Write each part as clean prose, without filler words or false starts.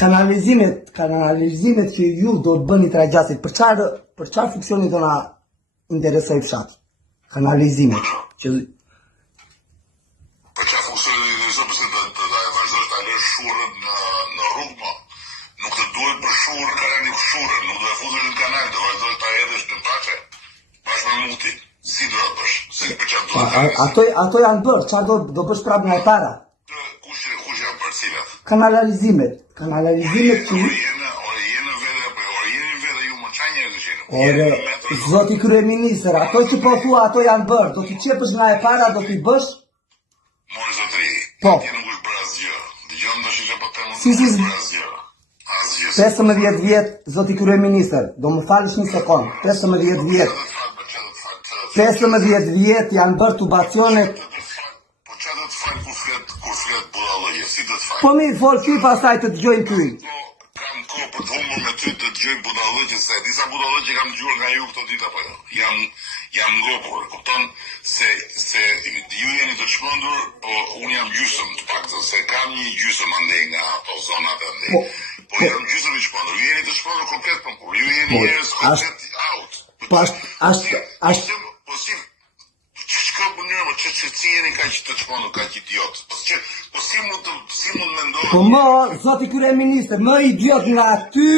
Kanalizimet që ju do të bëni tragjasit, për çfarë funksioni do na interesoj fshati? Kanalizimet që për çfarë funksioni do interesoj, pse do vazhdosh ta lësh shurrën në rrugë, nuk të duhet për shurrë kalani shurrën, nuk do të futesh në kanal, do vazhdosh ta hedhësh në paçe, bashkë me mutin. Si do të bësh? Se për çfarë do të ato janë bërë, çfarë do bësh prapë nga e para? Kush janë për cilat? Kanalizimet që zoti kryeministër, ato që po thua ato janë bërë, do t'i qepësh nga e para, do t'i bësh? Mori zotri, po. Ti nuk është bërë asgjë. Dëgjon tash që po them. Si. Bërë asgjë. 15 vjet, zoti kryeministër, do më falësh një sekond. 15 vjet. 15 vjet janë bërë tubacionet. Po çfarë do të fal kur flet budallëje? Si do të fal? Po mirë, fol ti pastaj të dëgjojnë ty. Kam kohë për të humbur me ty të dëgjoj budallëqe, se disa budallëqe që kam dëgjuar nga ju këto ditë apo jo. Jam ngopur, kupton se ju jeni të çmendur, po unë jam gjysëm të paktën, se kam një gjysëm andej nga ato zonat andej. Po jam gjysëm i çmendur. Ju jeni të çmendur komplet po. Ju jeni njerëz komplet out. Çka bënë më çqë jeni kaq të çmendur, kaq idiot. Po si mund mendoj? Po më, zoti kryeministër, më idiot nga ty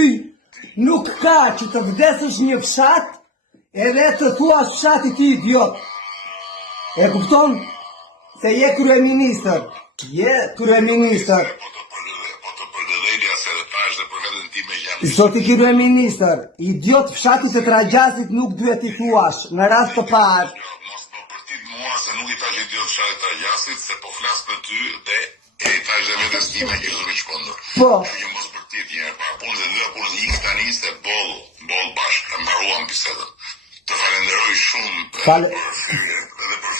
nuk ka që të vdesësh një fshat edhe të thuash fshati ti idiot. E kupton? Se je kryeministër. Zoti kryeministër, idiot fshati të tragjasit nuk duhet t'i thuash në rast të parë. Se nuk i tash idiot fshati tragjasit, se po flas për ty dhe e tash dhe vetes time që zëmi shpondur. Po. Që mos bërtit një pa punë dhe dy punë ik tani se boll bashkë, e mbaruam bisedën. Të falenderoj shumë për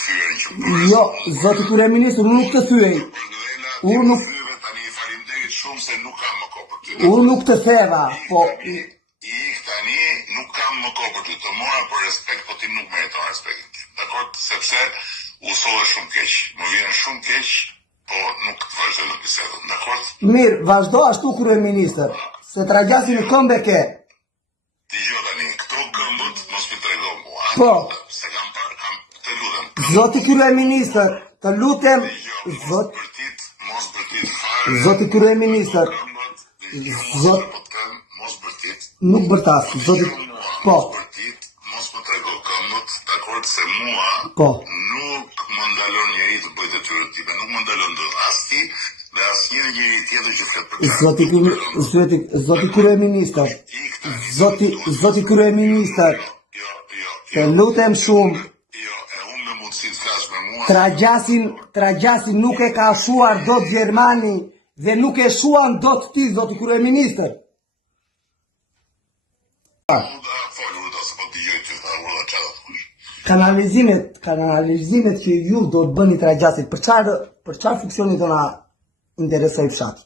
fyerjen që bëre. Jo, zoti kryeministër, unë nuk të thyej. Unë nuk tani faleminderit shumë se nuk kam më kohë për ty. Unë nuk të theva, po ik tani nuk kam më kohë për ty. Të mora për respekt, po ti nuk meriton respektin tim. Dakor, sepse u solle shumë keq. Më vjen shumë keq, po nuk të vazhdoj në bisedën. Dakor? Mirë, vazhdo ashtu kryeministër, se tragjasi në këmbë ke. Dëgjoj tani, këto këmbët mos më trego mua. Po. Se kam të lutem. Zoti kryeministër, të lutem, zoti kryeministër, nuk bërtas, zoti, po. Mos më trego këmbët, dakord, se mua po. Nuk më ndalon njeri të bëjë detyrën time, nuk më ndalon dot as ti dhe as njëri tjetër që flet për ta. Zoti kryeministër, zoti kryeministër, të lutem shumë. Tragjasin nuk e ka shuar dot Gjermani dhe nuk e shuan dot ti, zoti kryeministër. Kanalizimet që ju do të bëni tragjasit, për çfarë funksioni do na interesoj fshati?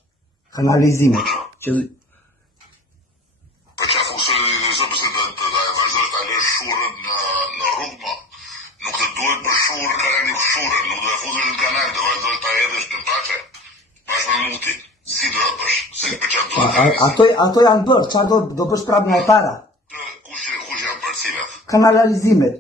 Kanalizimet që për çfarë funksioni do interesoj, pse do vazhdosh ta lësh shurrën në rrugë, nuk të duhet për shurrë kalani shurrën, nuk do të futesh në kanal, do vazhdosh ta hedhësh në paçe, bashkë me mutin. Si do të bësh? Se për çfarë do të ato janë bërë, çfarë do bësh prapë nga e para? Kush janë për cilat? Kanalizimet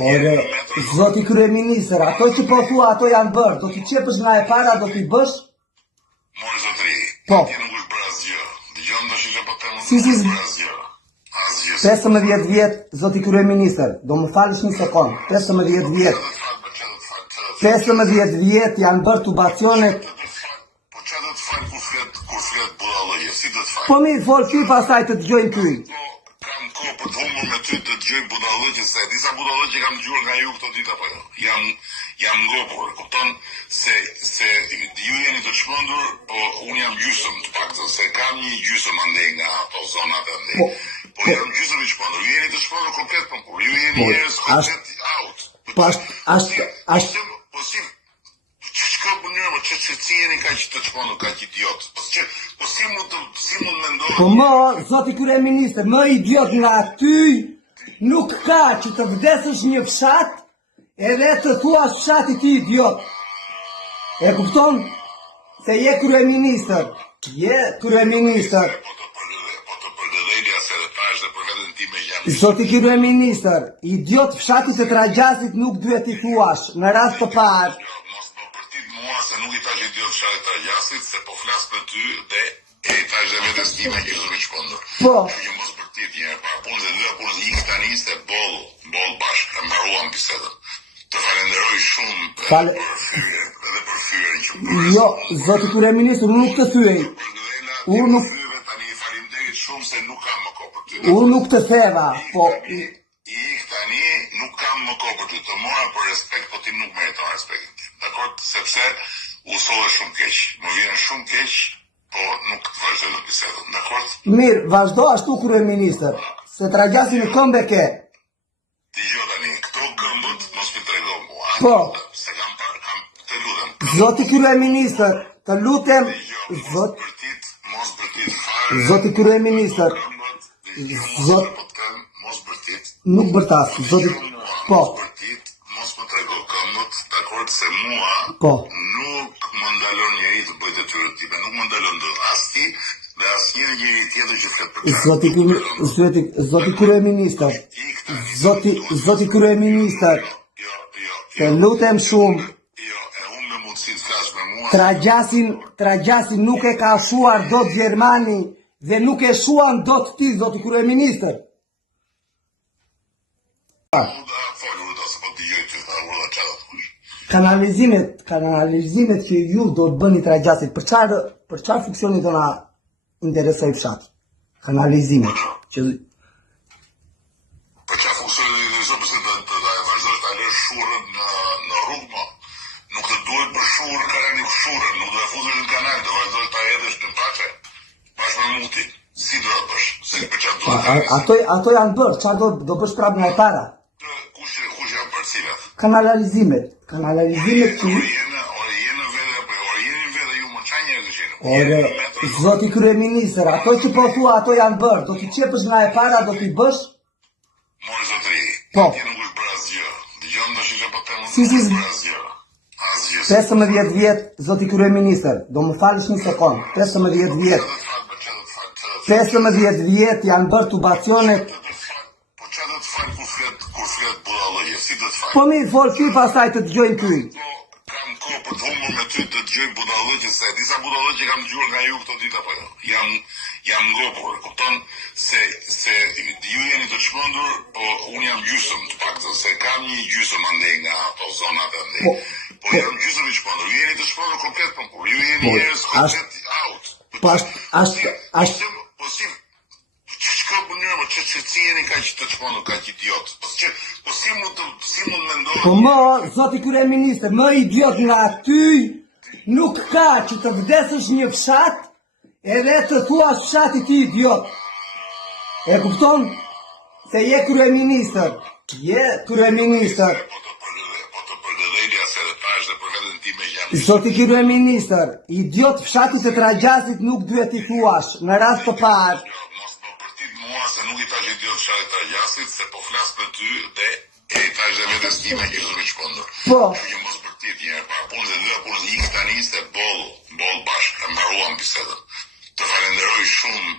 që zoti kryeministër, ato që po thua ato janë bërë, do t'i qepësh nga e para, do t'i bësh? Mori zotri, po. Ti nuk është bërë asgjë. Dëgjon tash që po them. Si. 15 vjet, zoti kryeministër, do më falësh një sekond. 15 vjet. 15 vjet janë bërë tubacionet. Po çfarë do të fal kur flet budallëje? Si do të fal? Po mirë, fol ti pastaj të dëgjojnë ty. Kam kohë për të humbur me ty të dëgjoj budallëqe, se disa budallëqe kam dëgjuar nga ju këto ditë apo jo. Jam ngopur, kupton se ju jeni të çmendur, po unë jam gjysëm të paktën, se kam një gjysëm andej nga ato zonat andej. Po jam gjysëm i çmendur. Ju jeni të çmendur komplet po. Ju jeni njerëz komplet out. Po çka bënë më çqë jeni kaq të çmendur, kaq idiot. Po si mund mendoj? Po më, zoti kryeministër, më idiot nga ty nuk ka që të vdesësh një fshat edhe të thua fshati ti idiot. E kupton? Se je kryeministër. Je kryeministër. Po të përdedhelja se dhe pash dhe për vetën time jam. Zoti kryeministër, idiot fshati të Tragjasit nuk duhet i thuash, në rast të parë. Mos më përtit mua se nuk i tash idiot fshatit Tragjasit, se po flas për ty dhe e i tash dhe vetës time që zëve shpondër. Po. Që mos përtit një pa punë dhe dhe punë ik tani se bol bashkë, e mbaruam bisedën. Të falenderoj shumë edhe për fyren që përës. Jo, zoti kryeministër, unë nuk të thyej. Unë nuk tani faleminderit shumë se nuk kam më kohë për ty. Unë nuk të theva, po Ik tani nuk kam më kohë për ty. Të mora për respekt, po ti nuk meriton respektin tim. Dakor? Sepse u solle shumë keq. Më vjen shumë keq, po nuk të vazhdoj në bisedën. Dakor? mirë, vazhdo ashtu kryeministër, se Tragjasi në këmbë ke. Ti jo tani, këto këmbët mos mi trego mua. Po. Se kam parë, të lutem. Zoti kryeministër, të lutem, Mos bërtit fare. Zoti kryeministër, Zot mos bërtit. nuk bërtas, zoti, po, Mos më trego këmbët, dakord se mua po, nuk më ndalon njeri të bëjt e tyre time, nuk më ndalon do as ti dhe as njeri tjetër që flet për zoti kryeministër, zoti kryeministër, të lutem shumë, Jo, e unë me mundësi të flash me mua. Tragjasi nuk e ka shuar dot Gjermani dhe nuk e shuan dot ti, zoti kryeministër. Folur do se po t'i gjoj ty, ta ura qatë të kush. Kanalizimet që ju do të bëni Tragjasit, për çfarë funksioni do na interesoj fshati? Kanalizimet që Për qa funksionin e televizion, përse të vazhdojsh të alësh shurën në rrugë, nuk të duhet për shurë, kalani shurën, nuk të futesh në kanal, të vazhdojsh të edhesh në pache, bashkë me muti, si do të bësh, se për qa duhet ato janë bërë, çfarë do bësh prapë nga e para? Kush janë përcilat? Kanalizimet që Ore jene vede ju më qa njerë të qenë. Ore, zoti kryeministër, ato që po thua ato janë bërë, do t'i qepësh nga e para, do t'i bësh? Mori zotri, Po. ti nuk është bërë asgjë. Dëgjon do shikë për temë, Si. nuk është bërë asgjë. Asgjë. 15 vjet, zoti kryeministër, do më falësh një sekond, 15 vjet, 15 vjet janë bërë tubacionet, Po qa do të falë kur flet budallëje, si do të falë? po mirë, fol ty pastaj të dëgjojnë ty. Kam kohë për të humbur me ty të dëgjoj budallëje, se disa budallëje që kam dëgjuar nga ju këto ditë apo jo. Jam ngopur, kupton se ju jeni të çmendur, po unë jam gjysmë të paktën, se kam një gjysmë andej nga ato zonat andej. Po jam gjysmë i çmendur, ju jeni të çmendur komplet po ju jeni njerëz komplet out. Po Çka bënyrë, që si jeni kaq të çmendur, kaq idiot. Po si mund mendoni? Po më, zoti kryeministër, më idiot nga ty nuk ka që të vdesësh një fshat edhe të thuash fshati ti idiot. E kupton? Se je kryeministër. Je kryeministër. Po të përdedhelja se dhe pash dhe për vetën time jam. Zoti kryeministër, idiot fshati të Tragjasit nuk duhet i thuash, në rast të parë. Mos më përtit mua se nuk i tash idiot fshatit Tragjasit, se po flas për ty dhe e i tash dhe vetës time që zëve shpondër. Po. Që mos përtit një pa punë dhe dhe punë ik tani se bol bashkë, e mbaruam bisedën. Të falenderoj shumë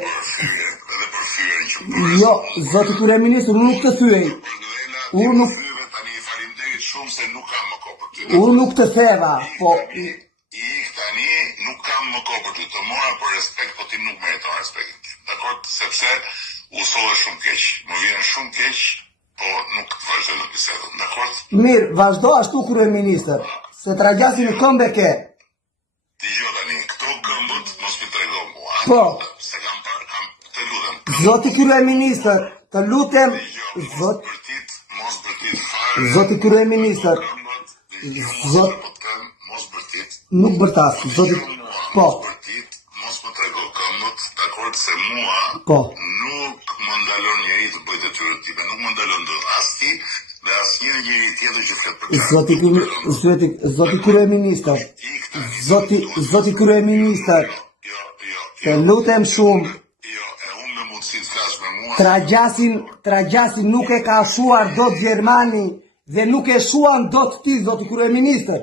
edhe për fyren që përës. Jo, zoti kryeministër, unë nuk të thyej. Unë nuk tani faleminderit shumë se nuk kam më kohë për ty. Unë nuk të theva, po Ik tani nuk kam më kohë për ty. Të mora për respekt, po ti nuk meriton respektin tim. Dakor? Sepse u solle shumë keq. Më vjen shumë keq, po nuk të vazhdoj në bisedën. Dakor? mirë, vazhdo ashtu kryeministër, se Tragjasi në këmbë ke. Ti jo tani, këto këmbët mos mi trego mua. Po. Se kam parë, të lutem. Zoti kryeministër, të lutem, Mos bërtit fare. zoti kryeministër, Zot Mos bërtit. nuk bërtas, zoti, po, Mos më trego këmbët, dakord se mua po, nuk më ndalon njeri të bëjt e tyre time, nuk më ndalon do as ti dhe as njeri tjetër që flet për zoti kryeministër, zoti kryeministër, të lutem shumë, Jo, e unë me mundësi të flash me mua. Tragjasin nuk e ka shuar dot Gjermani dhe nuk e shuan dot ti, zoti kryeministër.